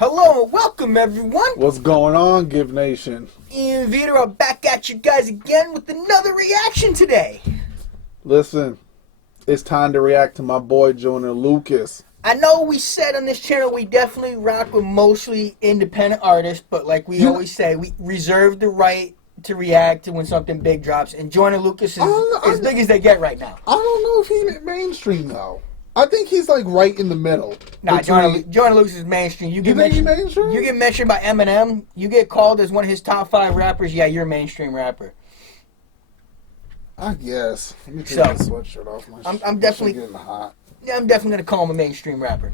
Hello, welcome everyone. What's going on, Giv Nation? And Vito are back at you guys again with another reaction today. Listen, it's time to react to my boy Joyner Lucas. I know we said on this channel we definitely rock with mostly independent artists, but like we always say, we reserve the right to react to when something big drops. And Joyner Lucas is as big as they get right now. I don't know if he's mainstream though. I think he's like right in the middle. Nah, Joyner Lucas is mainstream. You think he's mainstream? You get mentioned by Eminem. You get called as one of his top 5 rappers. Yeah, you're a mainstream rapper. I guess. Let me take my sweatshirt off. I'm definitely getting hot. Yeah, I'm definitely gonna call him a mainstream rapper,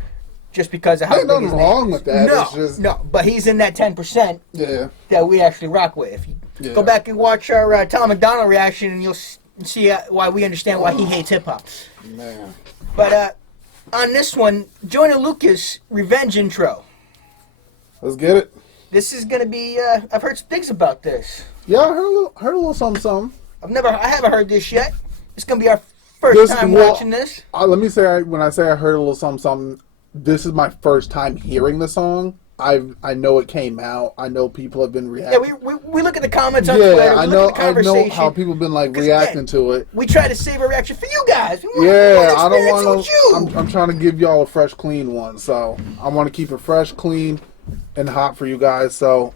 just because of how Ain't nothing wrong with that. No, it's just... no, but he's in that 10%. Yeah. That we actually rock with. If you go back and watch our Tom McDonald reaction, and you'll see why we understand why he hates hip hop. Man. But on this one, Joyner Lucas revenge intro. Let's get it. This is gonna be. I've heard some things about this. Yeah, I heard a little something. I haven't heard this yet. It's gonna be our first time watching this. Let me say, when I say I heard a little something, this is my first time hearing the song. I know it came out. I know people have been reacting. Yeah, we look at the comments on Twitter. I know how people have been like reacting to it. We try to save a reaction for you guys. I don't want to. I'm trying to give y'all a fresh, clean one. So I want to keep it fresh, clean, and hot for you guys. So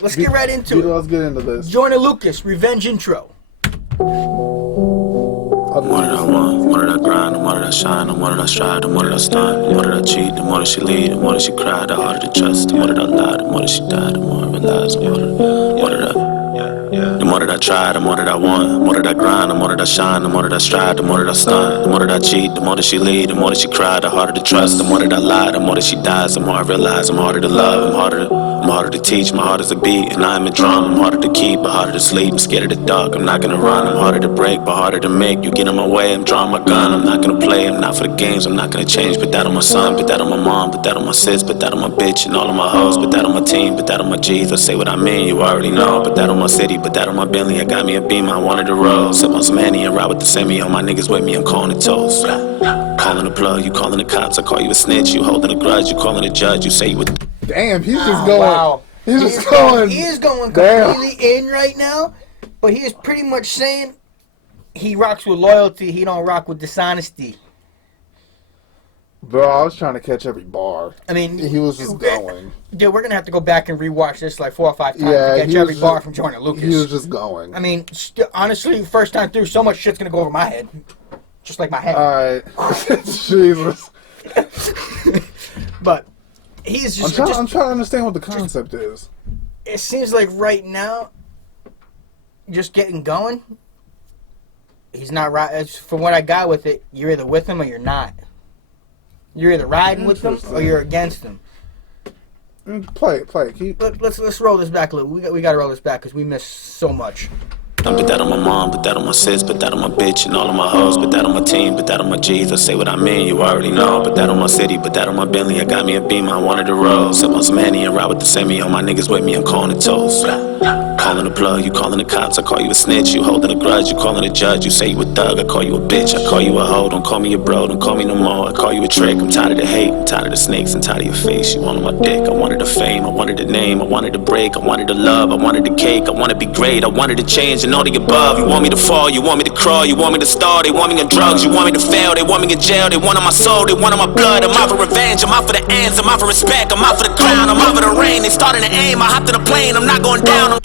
let's get right into it. Let's get into this. Joyner Lucas revenge intro. The more that I want, the more that I grind, the more that I shine, the more that I strive, the more that I stun, the more that I cheat, the more that she lead, the more that she cry, the harder to trust, the more that I lie, the more that she died, the more I realize, the more that I try, the more that I want, the more that I grind, the more that I shine, the more that I strive, the more that I stun, the more that I cheat, the more that she lead, the more that she cry, the harder to trust, the more that I lie, the more that she dies, the more I realize I'm harder to love, I'm harder to teach, my heart is a beat, and I'm a drum, I'm harder to keep, but harder to sleep, I'm scared of the dark, I'm not gonna run, I'm harder to break, but harder to make, you get in my way, I'm drawing my gun, I'm not gonna play, I'm not for the games, I'm not gonna change, put that on my son, put that on my mom, put that on my sis, put that on my bitch, and all of my hoes, put that on my team, put that on my G's, I say what I mean, you already know, put that on my city, put that on my Bentley, I got me a Beamer, I wanted to roll, sip on some Henny and ride with the semi, all my niggas with me, I'm calling it toast, calling the plug, you calling the cops, I call you a snitch, you holding a grudge, you calling a judge, you say you would. Damn, he's just going. Wow. He is going completely in right now, but he is pretty much saying he rocks with loyalty, he don't rock with dishonesty. Bro, I was trying to catch every bar. I mean, he was just going. Dude, we're going to have to go back and rewatch this like 4 or 5 times to catch every bar from Joyner Lucas. He was just going. I mean, honestly, first time through, so much shit's going to go over my head. Just like my head. Alright. Jesus. But he's just... I'm trying to understand what the concept is. It seems like right now, just getting going, he's not right. From what I got with it, you're either with him or you're not. You're either riding with them or you're against them. Play it. Let's roll this back a little. We got to roll this back because we missed so much. Put that on my mom, put that on my sis, put that on my bitch and all of my hoes, put that on my team, put that on my G's, I say what I mean, you already know, put that on my city, put that on my Bentley, I got me a Beamer, I wanted to roll, sip on some Henny and ride with the semi, all my niggas with me, I'm calling it toast, calling the plug, you calling the cops, I call you a snitch, you holding a grudge, you calling a judge, you say you a thug, I call you a bitch, I call you a hoe, don't call me a bro, don't call me no more, I call you a trick, I'm tired of the hate, I'm tired of the snakes, I'm tired of your face, you wanted my dick, I wanted the fame, I wanted the name, I wanted the break, I wanted the love, I wanted the cake, I wanted to be great, I wanted to change and all the above, you want me to fall, you want me to crawl, you want me to stall, they want me on drugs, you want me to fail, they want me in jail, they want on my soul, they want on my blood, I'm out for revenge, I'm out for the ends, I'm out for respect, I'm out for the crown, I'm out for the rain, they starting to aim, I hopped in a plane, I'm not going down.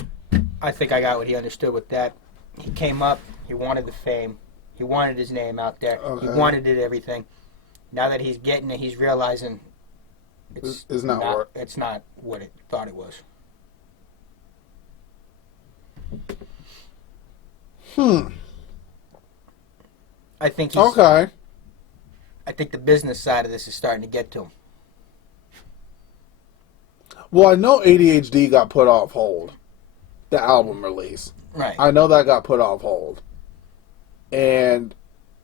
I think I got what he understood with that. He came up, he wanted the fame, he wanted his name out there, he wanted it everything. Now that he's getting it, he's realizing it's not what it thought it was. I think he's, I think the business side of this is starting to get to him. Well, I know ADHD got put off hold. The album release. Right. I know that got put off hold. And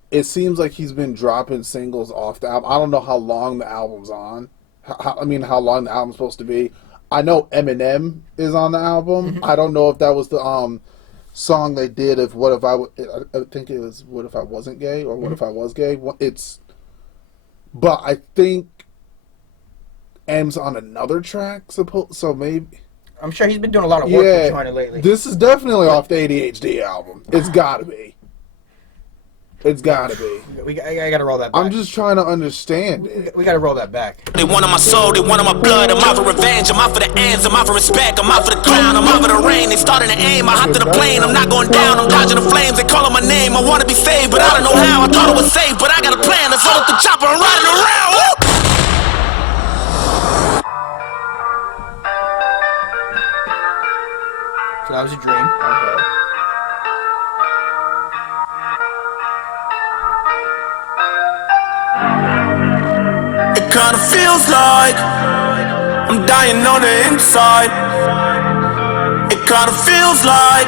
it seems like he's been dropping singles off the album. I don't know how long the album's on. How long the album's supposed to be. I know Eminem is on the album. I don't know if that was the song they did of What If I think it was What If I Wasn't Gay or What If I Was Gay. But I think M's on another track. So maybe. I'm sure he's been doing a lot of work with Joyner lately. This is definitely off the ADHD album. It's gotta be. It's gotta be. I gotta roll that back. I'm just trying to understand it. We gotta roll that back. They want on my soul, they want on my blood. I'm out for revenge, I'm out for the ends, I'm out for respect, I'm out for the crown, I'm out for the rain. They starting to aim, I hop to the plane, I'm not going down, I'm dodging the flames. They calling my name, I wanna be saved, but I don't know how. I thought it was safe, but I got a plan. Let's roll up the chopper and riding around. Woo! So that was a dream. Okay. It kinda feels like I'm dying on the inside. It kinda feels like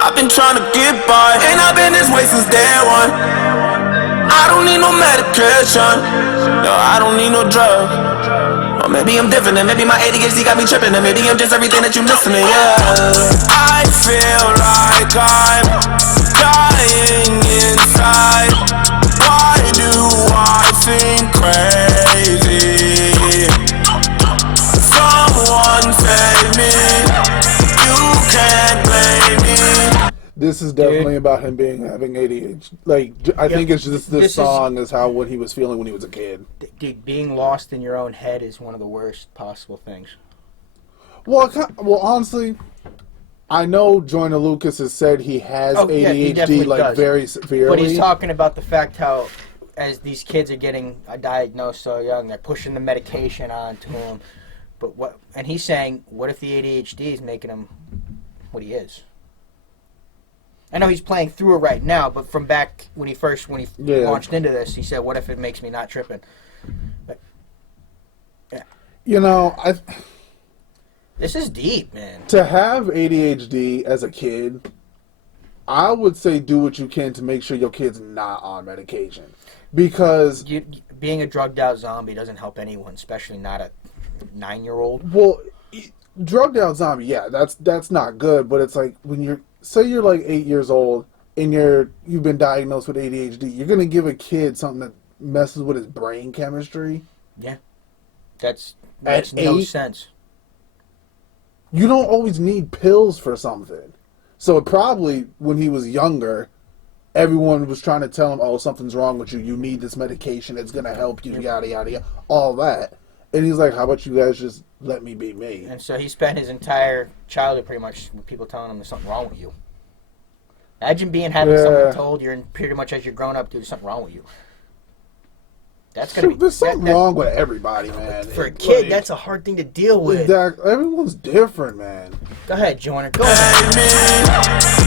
I've been trying to get by, and I've been this way since day one. I don't need no medication, no, I don't need no drug. Or maybe I'm different, and maybe my ADHD got me tripping, and maybe I'm just everything that you missing, yeah. I feel like I'm dying inside. Why do I think crazy? Someone save me. You can't blame me. This is definitely about him having ADHD. Like, I think it's just this song is how what he was feeling when he was a kid. Dude, being lost in your own head is one of the worst possible things. Well, honestly, I know Joyner Lucas has said he has ADHD, like very severely. But he's talking about the fact how, as these kids are getting diagnosed so young, they're pushing the medication onto him. And he's saying, what if the ADHD is making him what he is? I know he's playing through it right now, but from back when he launched into this, he said, what if it makes me not tripping? But, yeah. You know, This is deep, man. To have ADHD as a kid, I would say do what you can to make sure your kid's not on medication. Because being a drugged out zombie doesn't help anyone, especially not a 9-year-old. Well, drugged out zombie, yeah, that's not good, but it's like when say you're like 8 years old and you've been diagnosed with ADHD, you're gonna give a kid something that messes with his brain chemistry. Yeah, that makes no sense. You don't always need pills for something. So it probably, when he was younger, everyone was trying to tell him, oh, something's wrong with you. You need this medication. It's going to help you, yada, yada, yada. All that. And he's like, how about you guys just let me be me? And so he spent his entire childhood pretty much with people telling him there's something wrong with you. Imagine having someone told you're pretty much as you're growing up, dude, there's something wrong with you. That's gonna be. There's something wrong with everybody, man. For a kid, that's a hard thing to deal with. Everyone's different, man. Go ahead, Joyner. Go ahead.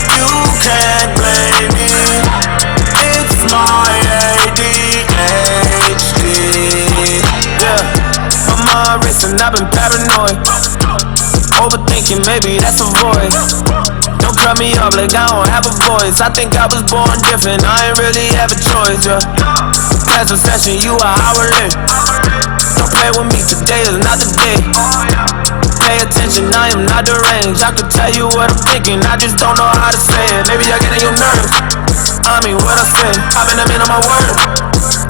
You can't blame me. It's my ADHD. Yeah, I'm racing, I've been paranoid. Overthinking, maybe that's a voice. Don't cut me off like I don't have a voice. I think I was born different, I ain't really have a choice, yeah. Past a session, you are hourly. Don't play with me, today is not the day. Pay attention, I am not deranged. I could tell you what I'm thinking, I just don't know how to say it. Maybe I get on your nerves, I mean what I say. I've been a man on my word,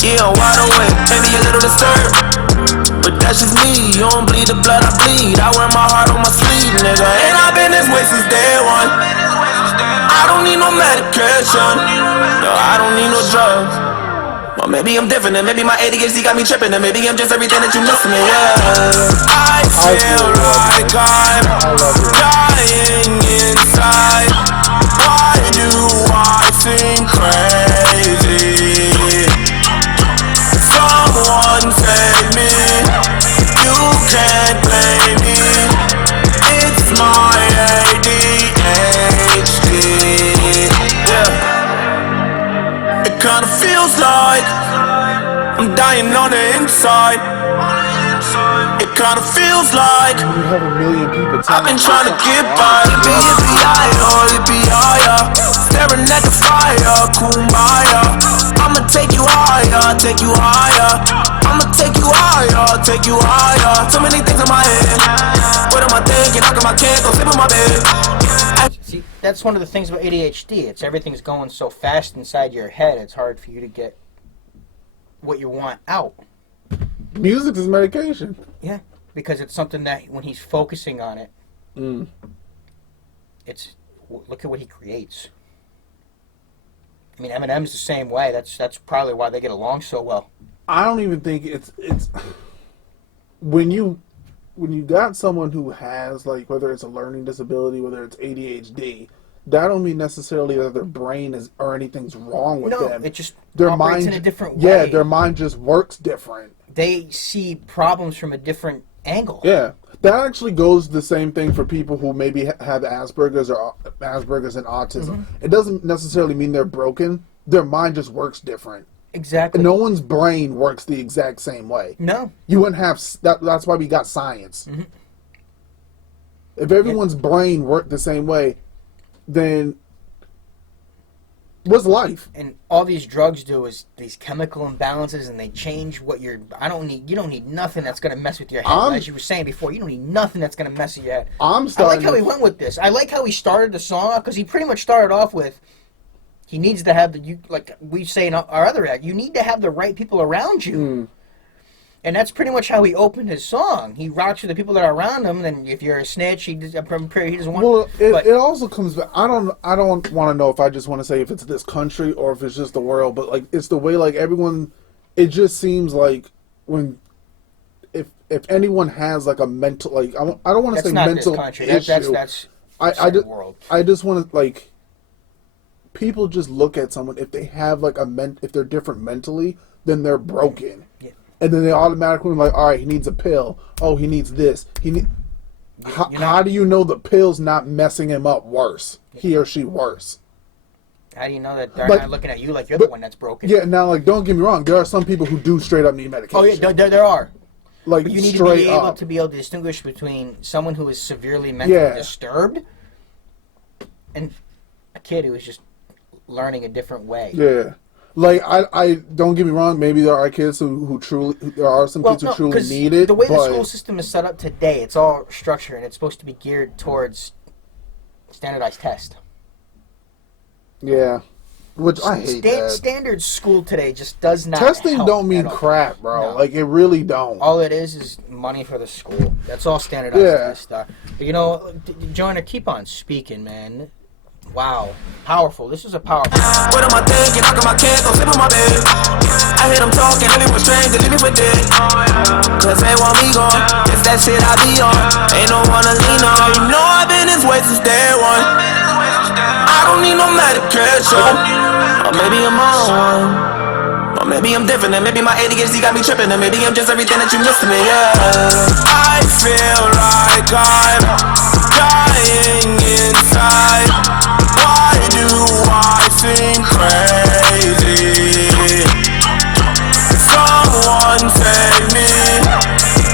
yeah, I'm wide awake. Maybe a little disturbed, but that's just me. You don't bleed the blood I bleed. I wear my heart on my sleeve, nigga. And I've been this way since day one. I don't need no medication, no, I don't need no drugs. Well, maybe I'm different, and maybe my ADHD got me tripping, and maybe I'm just everything that you missing, yeah. I feel like I'm dying inside. Why do I think crazy? Someone save me. You can't blame me. It's my ADHD. Yeah. It kinda feels like I'm dying on the inside. It kinda feels like You have a million people I've been trying to get by. Yippee-yi-yo, staring at the fire, kumbaya. I'ma take you higher, take you higher. I'ma take you higher, take you higher. Too many things in my head. What am I thinking? How come I can't go sleep in my bed? See, that's one of the things about ADHD. It's everything's going so fast inside your head, it's hard for you to get what you want out. Music's his medication. Yeah, because it's something that when he's focusing on it, it's look at what he creates. I mean, Eminem's the same way. That's probably why they get along so well. I don't even think it's when you got someone who has, like, whether it's a learning disability, whether it's ADHD, that don't mean necessarily that their brain is or anything's wrong with them. No, it just their operates mind in a different way. Yeah, their mind just works different. They see problems from a different angle. Yeah. That actually goes the same thing for people who maybe have Asperger's and autism. It doesn't necessarily mean they're broken. Their mind just works different. Exactly. No one's brain works the exact same way. No. You wouldn't have that's why we got science. If everyone's brain worked the same way, then what's life? And all these drugs do is these chemical imbalances, and they change what you're. You don't need nothing that's going to mess with your head. As you were saying before, you don't need nothing that's going to mess with your head. I like how he went with this. I like how he started the song because he pretty much started off with. He needs to have like we say in our other act, you need to have the right people around you. And that's pretty much how he opened his song. He rocks with the people that are around him, and if you're a snitch, he doesn't want... Well, it also comes back... I don't want to know if I just want to say if it's this country or if it's just the world, but, like, it's the way, like, everyone... It just seems like when... If anyone has, like, a mental... Like, I don't want to say mental issue. That's the world. I just want to, like... People just look at someone, if they have, like, if they're different mentally, then they're broken. Yeah. And then they automatically like, all right, he needs a pill. Oh, he needs this. How do you know the pill's not messing him up worse? He or she worse? How do you know that they're not looking at you like you're the one that's broken? Yeah, now, like, don't get me wrong. There are some people who do straight up need medication. Oh, yeah, there are. Like, but you need to be able to distinguish between someone who is severely mentally disturbed and a kid who is just learning a different way. Yeah. Like, I don't get me wrong, maybe there are kids who truly, there are some kids who truly need it. The way the school system is set up today, it's all structured and it's supposed to be geared towards standardized tests. Yeah. Which I hate that. Standard school today just does not Testing don't mean crap, bro. No. Like, it really don't. All it is money for the school. That's all standardized test stuff. But, you know, Joyner, keep on speaking, man. Wow. Powerful. This is a powerful. What am I thinking? How come I can't go sleep on my bed? I hear them talking, and it was strange, and leave me for dead. Cause they want me gone. It's that shit I be on. Ain't no one to lean on. You know I've been this way since day one. I don't need no medication. Or maybe I'm on. Or maybe I'm different, and maybe my ADHD got me tripping, and maybe I'm just everything that you missed me, yeah. I feel like I'm dying inside. Why do I think crazy? Someone save me.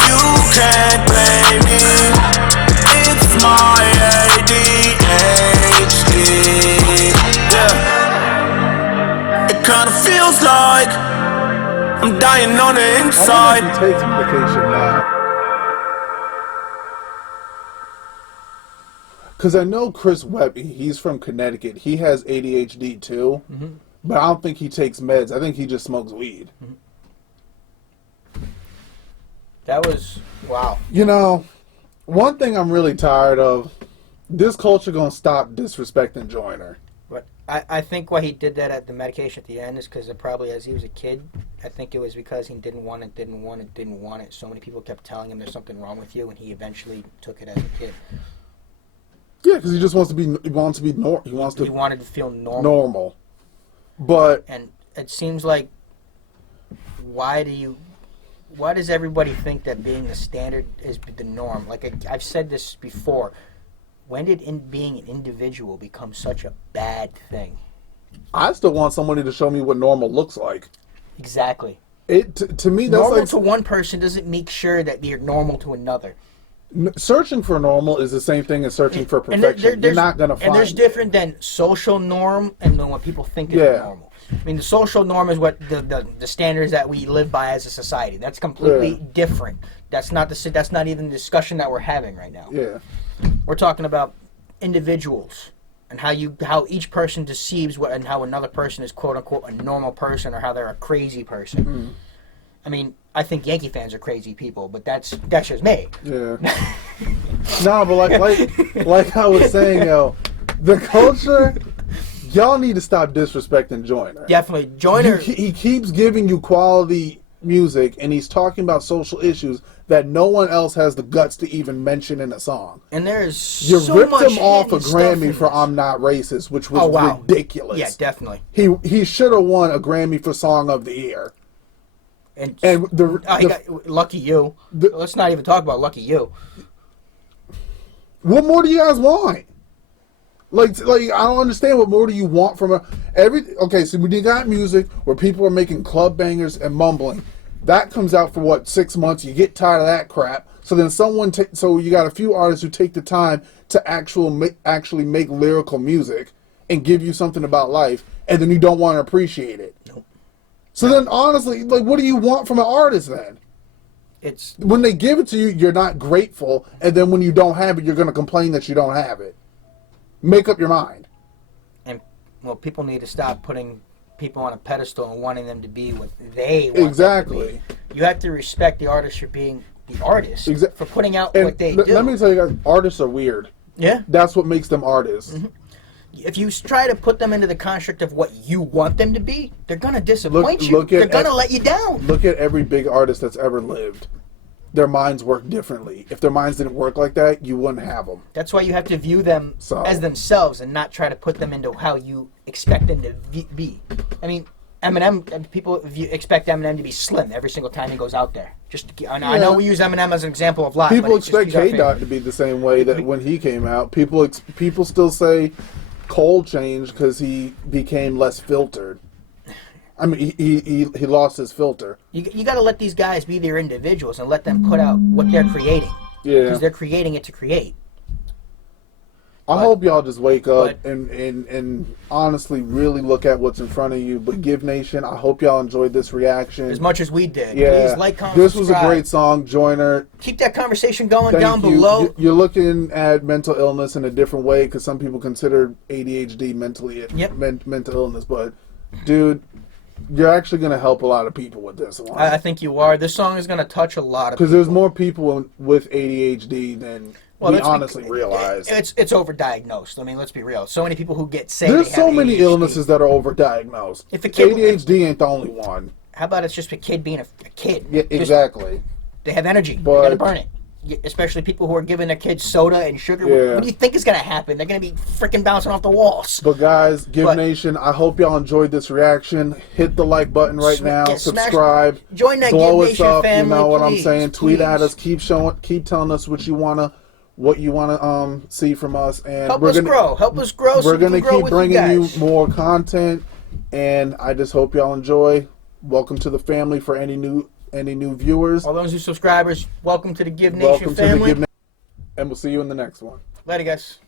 You can't blame me. It's my ADHD. Yeah. It kinda feels like I'm dying on the inside. I wonder if he takes medication now. Because I know Chris Webb, he's from Connecticut. He has ADHD too, but I don't think he takes meds. I think he just smokes weed. That was, wow. You know, one thing I'm really tired of, this culture going to stop disrespecting Joyner. But I think why he did that at the medication at the end is because probably as he was a kid, I think it was because he didn't want it. So many people kept telling him there's something wrong with you, and he eventually took it as a kid. Yeah, because he just wants to be. He wanted to feel normal. Normal, but and it seems like why does everybody think that being the standard is the norm? Like I've said this before. When did being an individual become such a bad thing? I still want somebody to show me what normal looks like. Exactly. To me, that's normal like, to one person doesn't make sure that you're normal to another. Searching for normal is the same thing as searching for perfection. You're not going to find. And there's different than social norm and then what people think is normal. I mean, the social norm is what the standards that we live by as a society. That's completely different. That's not even the discussion that we're having right now. Yeah. We're talking about individuals and how each person deceives and how another person is quote unquote a normal person or how they're a crazy person. I mean, I think Yankee fans are crazy people, but that's just me. Yeah. No, but like I was saying, yo, the culture, y'all need to stop disrespecting Joyner. Definitely, Joyner. He keeps giving you quality music, and he's talking about social issues that no one else has the guts to even mention in a song. And there's you so ripped much him off a Grammy for this. "I'm Not Racist," which was ridiculous. Yeah, definitely. He should have won a Grammy for Song of the Year. And he got Lucky You. Let's not even talk about Lucky You. What more do you guys want? Like I don't understand. What more do you want from Okay, so when you got music where people are making club bangers and mumbling, that comes out for what, 6 months? You get tired of that crap. So then so you got a few artists who take the time to actually make lyrical music and give you something about life, and then you don't want to appreciate it. Nope. So then, honestly, like, what do you want from an artist then? When they give it to you, you're not grateful, and then when you don't have it, you're going to complain that you don't have it. Make up your mind. And well, people need to stop putting people on a pedestal and wanting them to be what they want Exactly. them to be. You have to respect the artist for being the artist, for putting out and what they do. Let me tell you guys, artists are weird. Yeah. That's what makes them artists. Mm-hmm. If you try to put them into the construct of what you want them to be, they're going to disappoint you. They're going to let you down. Look at every big artist that's ever lived. Their minds work differently. If their minds didn't work like that, you wouldn't have them. That's why you have to view them as themselves and not try to put them into how you expect them to be. I mean, Eminem, people expect Eminem to be slim every single time he goes out there. I know we use Eminem as an example of life. People expect K-Dot to be the same way that when he came out. People still say Cole changed because he became less filtered. I mean, he lost his filter. You got to let these guys be their individuals and let them put out what they're creating. Yeah. Because they're creating it to create. I hope y'all just wake up and honestly really look at what's in front of you. But Giv Nation, I hope y'all enjoyed this reaction. As much as we did. Yeah. Please like, comment, This subscribe. was a great song, Joyner. Keep that conversation going down below. You're looking at mental illness in a different way because some people consider ADHD mental illness. But, dude, you're actually going to help a lot of people with this one. I think you are. This song is going to touch a lot of people. Because there's more people with ADHD than we honestly realize. It's overdiagnosed. I mean, let's be real. So many people who there's so many illnesses that are overdiagnosed. If a kid, ADHD ain't the only one. How about it's just a kid being a kid? Yeah, exactly. They have energy. They got to burn it. Especially people who are giving their kids soda and sugar. Yeah. What do you think is going to happen? They're going to be freaking bouncing off the walls. But guys, Giv Nation, I hope y'all enjoyed this reaction. Hit the like button right now. Subscribe. Join that blow Giv us Nation up. family. You know what please, I'm saying? please. Tweet at us. Keep telling us what you wanna see from us, and help us grow. Help us grow. We're gonna keep bringing you guys. more content, and I just hope y'all enjoy. Welcome to the family. For any new viewers, all those new subscribers, welcome to the Giv Nation family. And we'll see you in the next one. Later, guys.